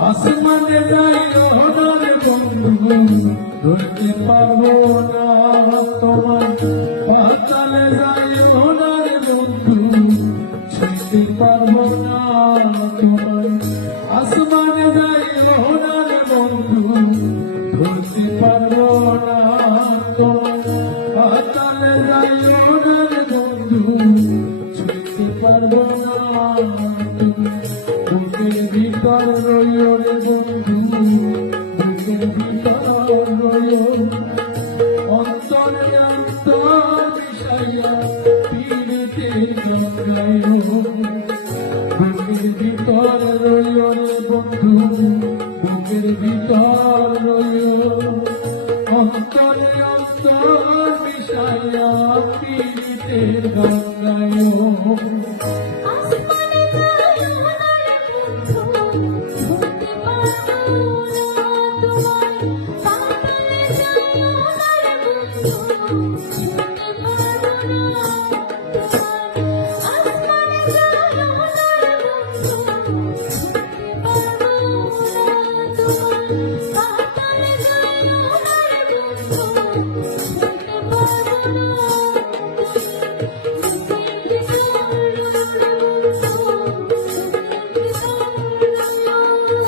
আসমানে যাই ওনার বন্ধু, ধরতে পারব না তোমার পাতালে যাই ওনার বন্ধু ছুঁতে পারব না তোমার আসমানে যাই ওনার বন্ধু, ধরতে পারব না তোমার পাতালে যাই ওনার বন্ধু ছুঁতে পারব না ভিতর রইল রে বন্ধু বুকের ভিতর রইল অন্তরে অন্তর বিষাইয়া পীড়িতে জন্মাইল বুকের ভিতর রইল রে বন্ধু বুকের ভিতর রইল অন্তরে অন্তর বিষাইয়া পীড়িতে জন্মাইল